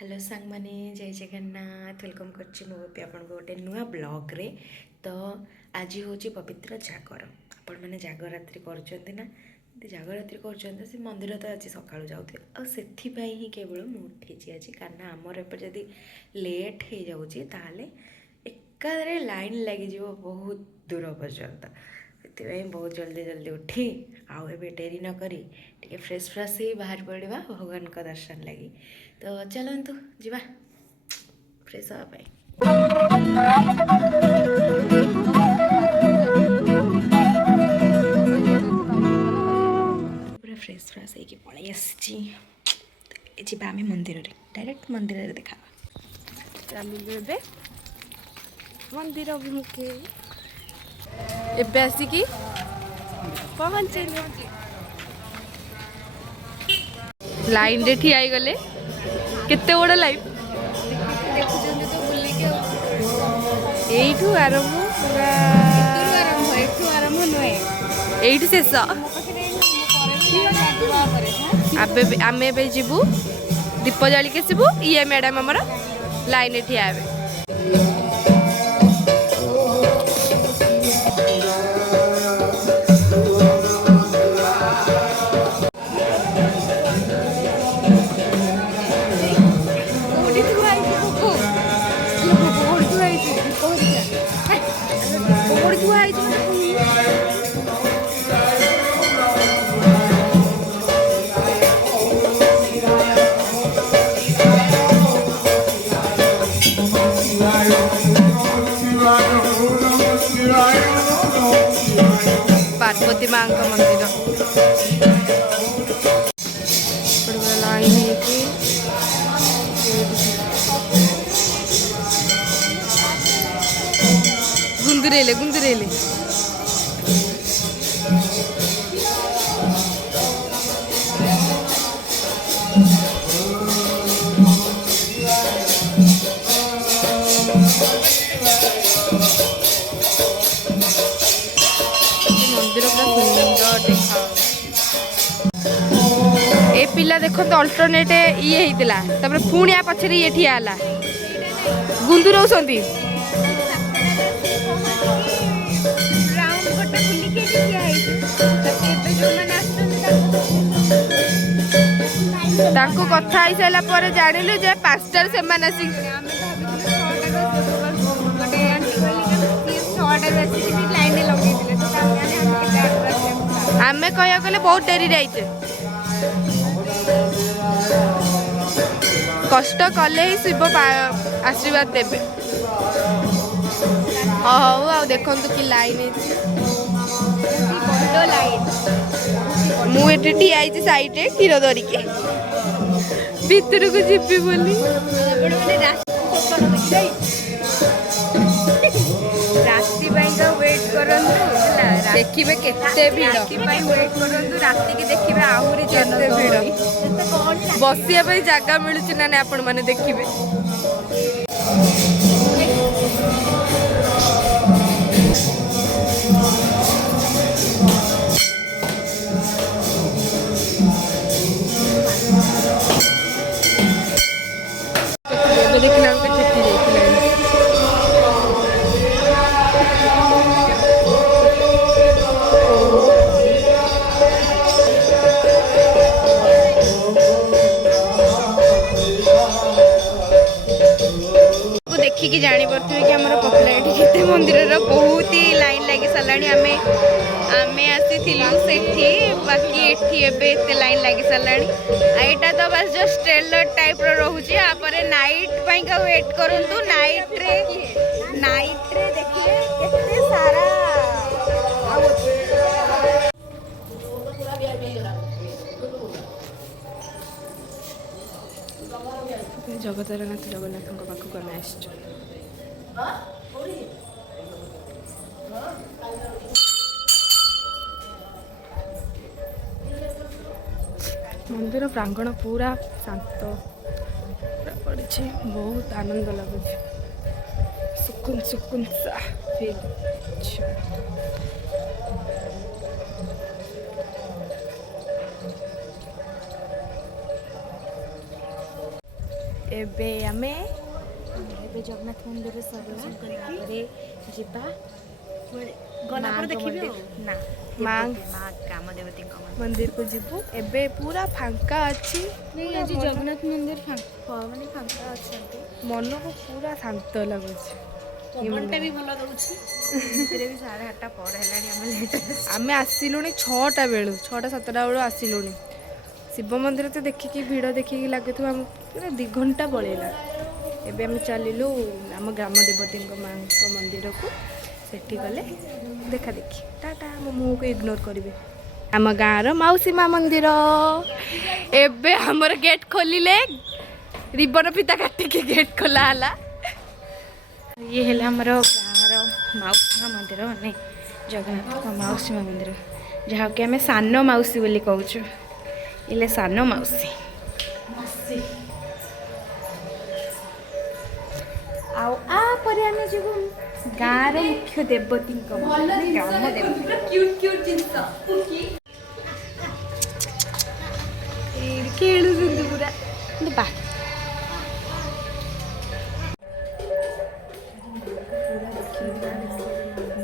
Hello सांग माने जय जगन्नाथ वेलकम करछि मो भी आपन गोटे नुआ ब्लॉग रे। तो आज होची पवित्र जागर। आपण माने जागर रात्रि करछन्ते ना, जागर रात्रि करछन्ते से मंदिर तो आज सकाळु जाउथे आ सेथि पई ही केवल मु उठिछि आज, कारण हमर एपर जदी लेट हे जाउछि ताले एकारे लाइन लागि जीवो बहुत दूर पर्यंत। से बहुत जल्दी जल्दी उठी आउ ए डेरी न करी टे फ्रेश फ्रेश ही बाहर पड़ा भगवान का दर्शन लगी। तो चलतु जीवा फ्रेश हाँपाई। पूरा फ्रेश फ्रेश होगी पलि आसी आम मंदिर डायरेक्ट मंदिर देखा चलू ए मंदिर अभिमुखे एबे आसिकी पहुँचे लाइन रे ठिया गले केते बड़ लाइन देखुଛନ୍ତି तो बुलिके एठू आरंभ पूरा एठू आरंभ नहे एठी शेष आमे बे जीवु दीप जाली के जीवु ये मैडम हमर लाइन रे ठिया हेबे। पार्वती माँ का मंदिर लाइन गुंदुरेले गुंदुरेले ए पिला देखो तो अल्टरनेट ये होता तापर पुणी आ पछरे ये ठिया हला गुंदुरौ संदी तांको कथा आई साला पर जानिलु जे पास्टर से माने आसी आमे कहया गले बहुत डेरी जाइछे कष्ट कले ही शिव आशीर्वाद देवे। हाँ हूँ आ देखु कि लाइन मुझे ठिया साइड रे क्षीर धरिकी भितर को जीपी बोली राति वेट करंतु देखिबे केते भीड़ वेट करंतु राति के देखिबे आहुरी केते भीड़ बसिया पे जगह मिलुछि ना ने आपण माने देखिबे। देखला के छुट्टी जाइथिले देखिकी जानी पड़े कि आम पकड़ाटी केते मंदिर बहुत ही लाइन लगी साराणी आमे आमे आसी सेठी बाकी एठी एबे एते लाइन लगी साराणी एटा तो बस जस्ट ट्रेलर टाइप रो रहउची आपरे नाइट पई का वेट करंतु नाइट रे देखिए केते सारा जगतरनाथ जगन्नाथ पाखक आम आस मंदिर प्रांगण पूरा शांत पड़ी बहुत आनंद लगुच सुकुन सुकुन सा फील। ଏବେ ଆମେ ଏବେ ଜଗନ୍ନାଥ ମନ୍ଦିରରେ ସରିଲା ତାପରେ ଯିବା ଗଲା ପରେ ଦେଖିବି ଆଉ। ନା ମା ମା ଗ୍ରାମ ଦେବତୀଙ୍କ ମନ୍ଦିର। ମନ୍ଦିରକୁ ଯିବୁ। ଏବେ ପୁରା ଫାଙ୍କା ଅଛି। ନାଇଁ ଆଜି ଜଗନ୍ନାଥ ମନ୍ଦିର ମାନେ ଫାଙ୍କା ଅଛନ୍ତି। ମନକୁ ପୁରା ଶାନ୍ତ ଲାଗୁଛି। ପବନଟା ବି ଭଲ ଦଉଛି। ଏମିତିରେ ବି 8:30 ପରେ ହେଲାଣି ଆମେ ଲେଟ୍। ଆମେ ଆସିଲୁଣି 6ଟା ବେଳୁ 6ଟା 7ଟା ବେଳୁ ଆସିଲୁଣି। ଶିବ ମନ୍ଦିର ତ ଦେଖିକି ଭିଡ଼ ଦେଖିକି ଲାଗୁଥିବ ଆମକୁ ପୁରା 2 ଘଣ୍ଟା ପଳେଇଲା। ଏବେ ଆମେ ଚାଲିଲୁ ଆମ ଗ୍ରାମ ଦେବତୀଙ୍କ ମାଙ୍କ ମନ୍ଦିରକୁ। ସେଠି ଗଲେ ଦେଖା ଦେଖି ଟାଟା ମୋ ମୁହଁକୁ ଇଗ୍ନୋର କରିବେ। ଆମ ଗାଁର ମାଉସୀ ମା ମନ୍ଦିର। ଏବେ ଆମର ଗେଟ୍ ଖୋଲିଲେ ରିବନ ଫିତା କାଟିକି ଗେଟ୍ ଖୋଲା ହେଲା। ଇଏ ହେଲା ଆମର ଗାଁର ମାଉସୀ ମା ମନ୍ଦିର ମାନେ ଜଗନ୍ନାଥଙ୍କ ମାଉସୀ ମା ମନ୍ଦିର, ଯାହାକି ଆମେ ସାନ ମାଉସୀ ବୋଲି କହୁଛୁ। ଇଲେ ସାନ ମାଉସୀ। ଆଉ ପରେ ଆମେ ଯିବୁ ଗାଁର ମୁଖ୍ୟ ଦେବତୀଙ୍କ ଗ୍ରାମ ଦେବତୀ। ଖେଳୁଛନ୍ତି ପୁରା। ବା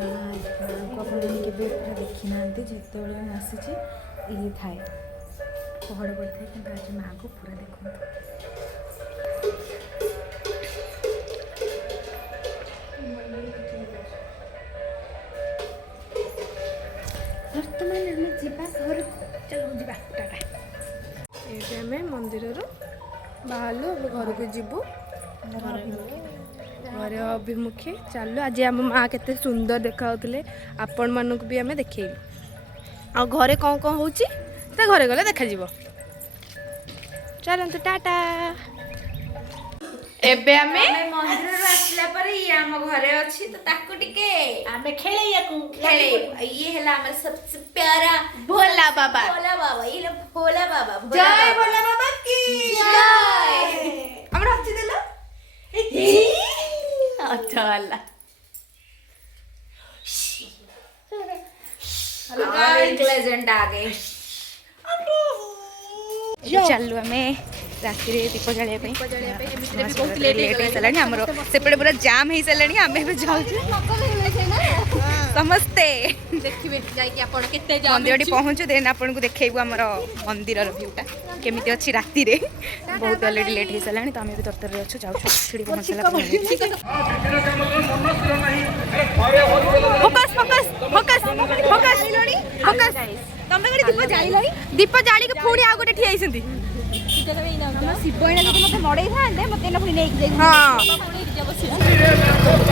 ମାଆଙ୍କୁ ଆପଣମାନେ କେବେ ପୁରା ଦେଖିନାହାନ୍ତି। ଯେତେବେଳେ ମୁଁ ଆସିଛି ଇଏ ଥାଏ ପହଡ଼ ପଡ଼ିଥାଏ, କିନ୍ତୁ ଆଜି ମାଆଙ୍କୁ ପୁରା ଦେଖନ୍ତୁ। ବର୍ତ୍ତମାନ ଆମେ ଯିବା ଘରକୁ। ଚାଲ ଯିବା ଟାଟା। ଏବେ ଆମେ ମନ୍ଦିରରୁ ବାହାରିଲୁ। ଏବେ ଘରକୁ ଯିବୁ। ଘରେ ଅଭିମୁଖେ ଚାଲୁ। ଆଜି ଆମ ମା କେତେ ସୁନ୍ଦର ଦେଖାଯାଉଥିଲେ ଆପଣମାନଙ୍କୁ ବି ଆମେ ଦେଖେଇଲୁ। ଆଉ ଘରେ କ'ଣ କ'ଣ ହେଉଛି ସେ ଘରେ ଗଲେ ଦେଖାଯିବ। ଚାଲନ୍ତୁ ଟାଟା। ଏବେ ଆମେ ମନ୍ଦିରରୁ ଆସିଲା ପରେ ଇଏ ଆମ ଘରେ ଅଛି, ତ ତାକୁ ଟିକେ ଆମେ ଖେଳେଇବାକୁ ଖେଳେଇବୁ। ଇଏ ହେଲା ଆମର सबसे प्यारा ଭୋଲା ବାବା। भोला बाबा। ये लो भोला बाबा। ଜୟ ଭୋଲା ବାବା କି ଜୟ। ଆମର ହସି ଦେଲ। अच्छा वाला एक लेजेंड आ गए। ଚାଲୁ ଆମେ ରାତିରେ ଦୀପ ଜାଳିବା ପାଇଁ। ଲେଟ୍ ହେଇସାରିଲାଣି ଆମର ସେପଟେ ପୁରା ଜାମ୍ ହେଇସାରିଲାଣି। ଆମେ ଏବେ ଯାଉଛୁ ସମସ୍ତେ ଦେଖିବେ ଯାଇକି ଆପଣ କେତେ ମନ୍ଦିରଟି ପହଞ୍ଚୁ, ଦେନ୍ ଆପଣଙ୍କୁ ଦେଖେଇବୁ ଆମର ମନ୍ଦିରର ଭିଉଟା କେମିତି ଅଛି ରାତିରେ। ବହୁତ ଅଲରେଡ଼ି ଲେଟ୍ ହେଇସାରିଲାଣି, ତ ଆମେ ବି ତରତରରେ ଅଛୁ, ଯାଉଛୁ ସେଠି ପହଞ୍ଚିଲା ପରେ। Focus focus focus focus focus. ତମେ ଗୋଟେ ଦୀପ ଜାଳିଲଣି? ଦୀପ ଜାଳିକି ପୁଣି ଆଉ ଗୋଟେ ଠିଆ ହେଇଛନ୍ତି। ଶିବ ଏଇନା ଯଦି ମୋତେ ମଡ଼େଇଥାନ୍ତେ ମୋତେ ଏଇନା ପୁଣି ନେଇକି ଯାଇକି। ହଁ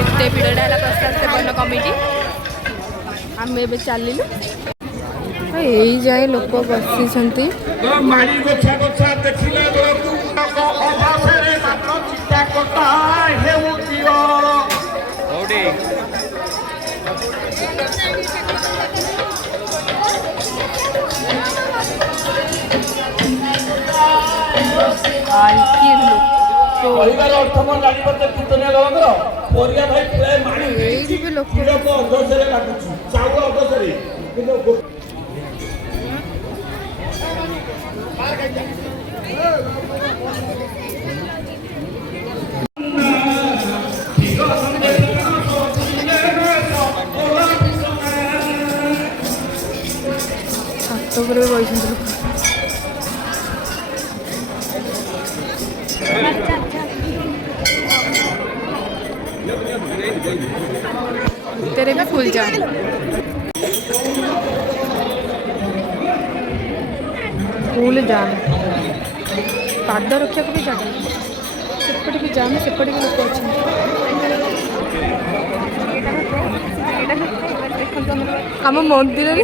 ଏତେ ଭିଡ଼ଟା ହେଲା ପ୍ରସାଦ ସେବନ କମିଟି। ଆମେ ଏବେ ଚାଲିଲୁ। ଏଇ ଯାଏ ଲୋକ ବସିଛନ୍ତି। ମାଳି ଗୋଛା ଗୋଛା ଦେଖିଲା ବେଳକୁ ଅଭାସରେ ମାତ୍ର ଚିତା କଟା ହେଉଥିବ। କହିବାର ଅର୍ଥ କ'ଣ ଜାଣିପାରୁଛ? କୀର୍ତ୍ତନିଆ ଦଳଙ୍କର ପରିବା ଭାଇ ପୁଳାଏ ମାଣି ଏଇଠି ବି ଲୋକ କିଲୋକ ଅଧସରେ ଲାଗୁଛି, ଚାଉଳ ଅଧସରେ, କିନ୍ତୁ ଛାତ ଉପରେ ବସିଛନ୍ତି ଲୋକ। ଭିତରେ ବି ଫୁଲ୍ ଜାମ୍। ଫୁଲ୍ ଜାମ୍। ପାଦ ରଖିବାକୁ ବି ଜାଗା। ସେପଟେ ବି ଜାମ୍, ସେପଟେ ବି ଲୋକ ଅଛନ୍ତି। ଆମ ମନ୍ଦିରରେ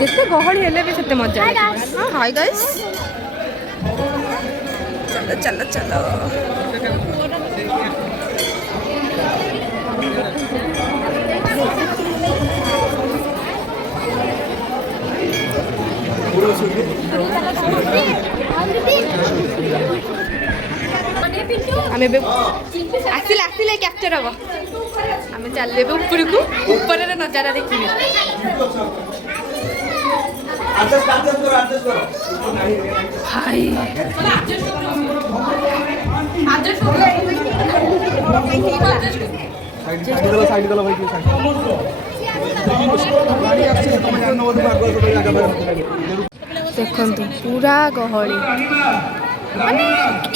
ଯେତେ ଗହଳି ହେଲେ ବି ସେତେ ମଜା ଲାଗେ। ହଁ ହାଇ ଗାଇସ୍, ଚାଲ ଚାଲ ଚାଲ। ଆମେ ଏବେ ଆସିଲେ ଆସିଲେ କ୍ୟାପଚର ହବ। ଆମେ ଚାଲିଲେ ଏବେ ଉପରକୁ, ଉପରର ନଜାରା ଦେଖିବେ। ହାଇ ଦେଖନ୍ତୁ ପୁରା ଗହଳି ମାନେ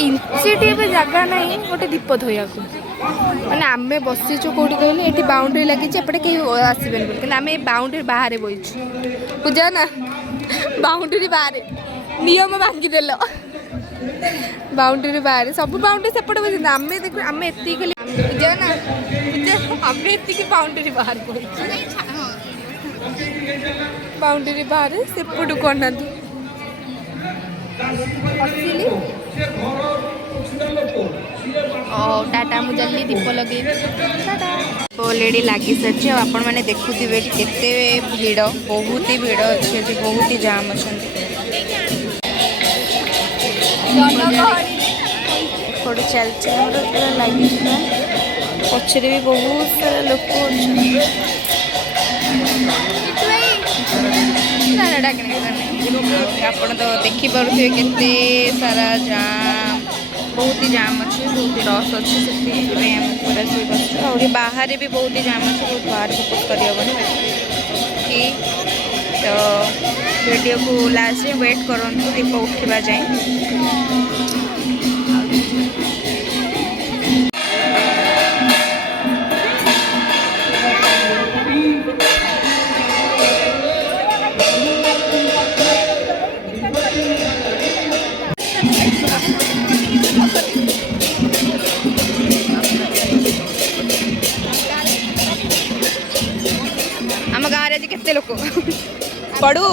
ଇଞ୍ଚେଟି ଏବେ ଜାଗା ନାହିଁ ଗୋଟେ ଦୀପ ଥୋଇବାକୁ। ମାନେ ଆମେ ବସିଛୁ କେଉଁଠି କହିଲେ ଏଠି ବାଉଣ୍ଡରୀ ଲାଗିଛି ଏପଟେ କେହି ଆସିବେନି ବୋଲି କିନ୍ତୁ ଆମେ ବାଉଣ୍ଡରୀ ବାହାରେ ବସିଛୁ। ପୂଜା ନା ବାଉଣ୍ଡରୀ ବାହାରେ ନିୟମ ଭାଙ୍ଗିଦେଲ। ବାଉଣ୍ଡରୀ ବାହାରେ ସବୁ ବାଉଣ୍ଡରୀ ସେପଟେ ବସିଛନ୍ତି ଆମେ ଦେଖୁ ଆମେ ଏତିକି ଖାଲି ପୂଜା ନା ପୂଜା ଆମେ ଏତିକି ବାଉଣ୍ଡରୀ ବାହାରେ ବସିଛୁ। ବାଉଣ୍ଡରୀ ବାହାରେ ସେପଟକୁ ଅନାନ୍ତୁ। टाटा मु जल्दी दीप लगे ऑलरेडी लगी सारी आपण मैंने देखुवे केते भीड़ बहुत ही भीड़ अच्छे बहुत ही जाम अच्छा चलती लगी पचरे भी बहुत सारा लोक ଆପଣ ତ ଦେଖିପାରୁଥିବେ କେତେ ସାରା ଜାମ୍ ବହୁତ ହି ଜାମ୍ ଅଛି ବହୁତ ହି ରସ୍ ଅଛି ସେଥିପାଇଁ ଆମେ ପୁରା ଶୋଇ ବସୁଛୁ ଆହୁରି ବାହାରେ ବି ବହୁତ ହି ଜାମ୍ ଅଛି ବହୁତ ବାହାରେ ଫୋକସ୍ କରିହେବନି କି ତ ଭିଡ଼ିଓକୁ ଲାଷ୍ଟ ଯାଏଁ ୱେଟ୍ କରନ୍ତୁ ଦୀପ ଉଠିବା ଯାଏଁ। आम गाँव आज केते लोक पड़ू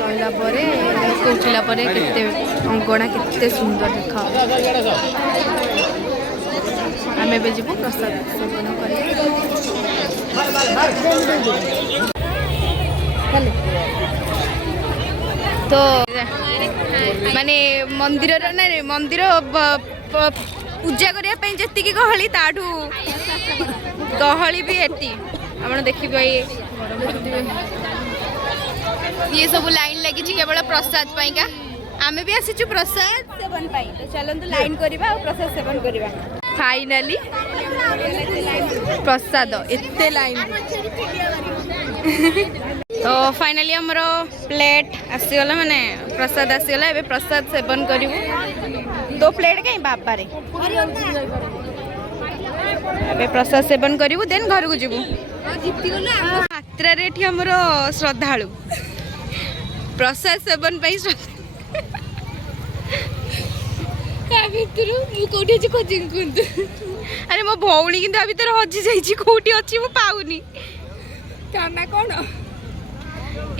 सैला उठिला केते अंगणा केते सुंदर देखा आम ए जीवु प्रसाद सेवन तो माने मंदिर ना मंदिर पूजा करने जी गहली ताठू गहली भी एटी आप देखिए ये सब लाइन लगी केवल प्रसाद पाइका आम भी आसीचु प्रसाद सेवन पाई तो चलतु लाइन करवा प्रसाद सेवन करवा फाइनाली प्रसाद एते लाइन तो फाइनाली हमर प्लेट आसीगला माने प्रसाद आसीगला एबे प्रसाद सेवन करिवु 2 प्लेट कहीं बाबा रे एबे प्रसाद सेवन करिवु देन घर को जिवु मात्रा रे एठी हमर श्रद्धालु प्रसाद सेवन पई अरे मो भौणी किंतु भीतर हजि जाइछि कोठी अछि मो पाउनी काना कोन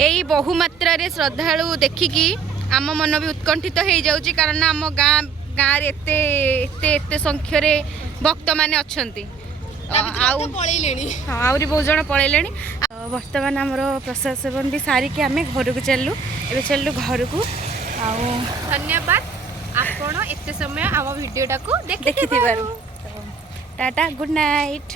एई बहु मात्रा रे श्रद्धालु देखिकी आम मन भी उत्कंठित हो जाउछि कारण आम गाँ गाँ रे एते एते एते संख्या रे भक्त माने अछंती आउ पळैलेनी हां आउरी बहुत जण पळैलेनी वर्तमान हमरो प्रसाद सेवन भी सारी के आमे घर को चललु एबे चललु घर को आउ धन्यवाद आपण एते समय आम वीडियो टाको देखि टाटा गुड नाइट